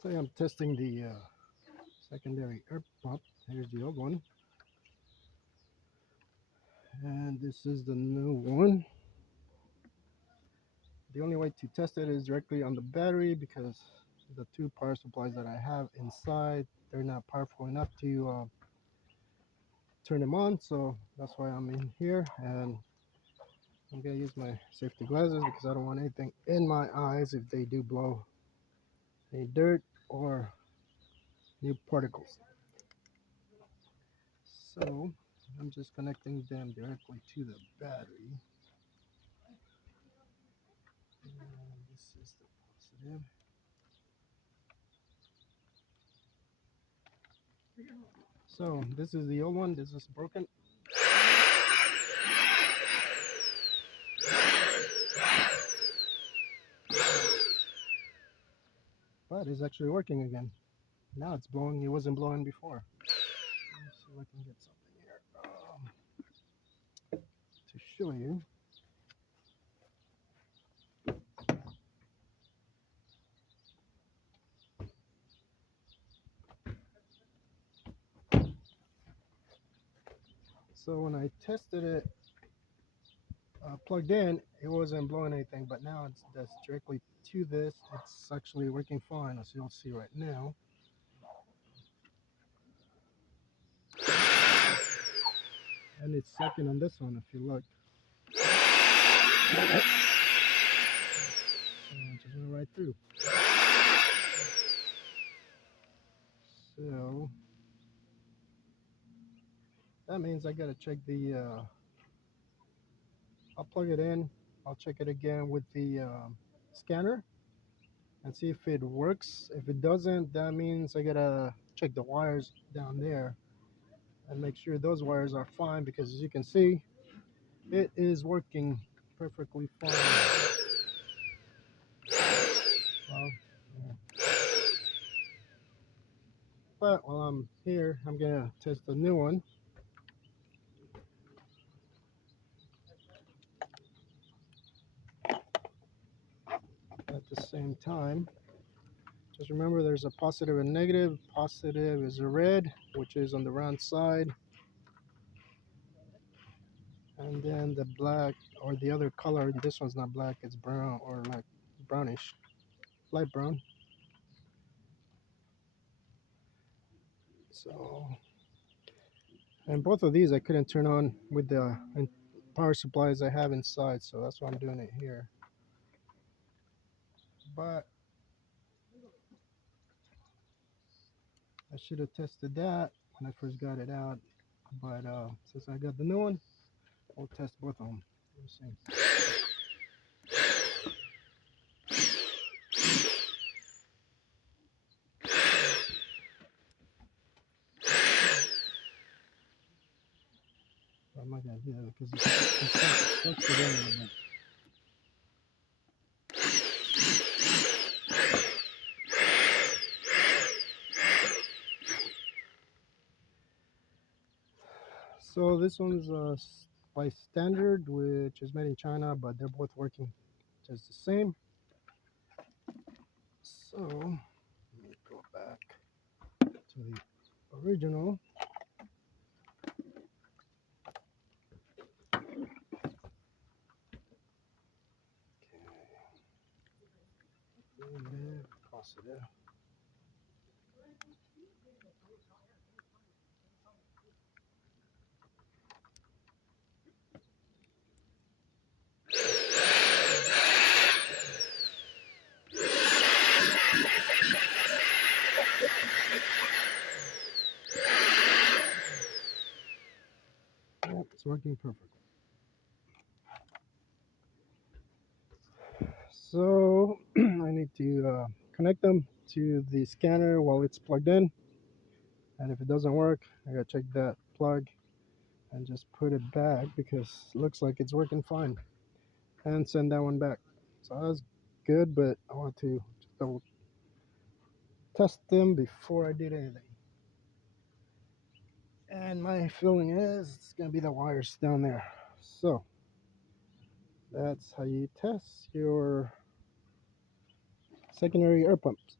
So I'm testing the secondary air pump. Here's the old one, and this is the new one. The only way to test it is directly on the battery because the two power supplies that I have inside, they're not powerful enough to turn them on. So that's why I'm in here, and I'm gonna use my safety glasses because I don't want anything in my eyes if they do blow any dirt or new particles. So I'm just connecting them directly to the battery. And this is the positive. So this is the old one. This is broken. But it's actually working again. Now it's blowing. It wasn't blowing before. Let's see if I can get something here to show you. So when I tested it plugged in, it wasn't blowing anything. But now it's that's directly to this. It's actually working fine, as you'll see right now. And it's second on this one if you look. It just went right through. So that means I gotta check the. I'll plug it in. I'll check it again with the scanner and see if it works. If it doesn't, that means I gotta check the wires down there and make sure those wires are fine because as you can see, it is working perfectly fine. Well, yeah. But while I'm here, I'm gonna test the new one. At the same time, just remember there's a positive and negative. Positive is a red, which is on the round side, and then the black or the other color, this one's not black, it's brown or like brownish, light brown. So, and both of these I couldn't turn on with the power supplies I have inside, so that's why I'm doing it here. But I should have tested that when I first got it out. But since I got the new one, we'll test both of them. Let's see. I'm not gonna do that because it sucks it in a little bit. So this one's by standard, which is made in China, but they're both working just the same. So let me go back to the original. Okay, positive. Yep, it's working perfect. So I need to connect them to the scanner while it's plugged in, and if it doesn't work, I gotta check that plug and just put it back because it looks like it's working fine, and send that one back. So that's good, but I want to just double test them before I did anything. And my feeling is it's gonna be the wires down there. So that's how you test your secondary air pumps.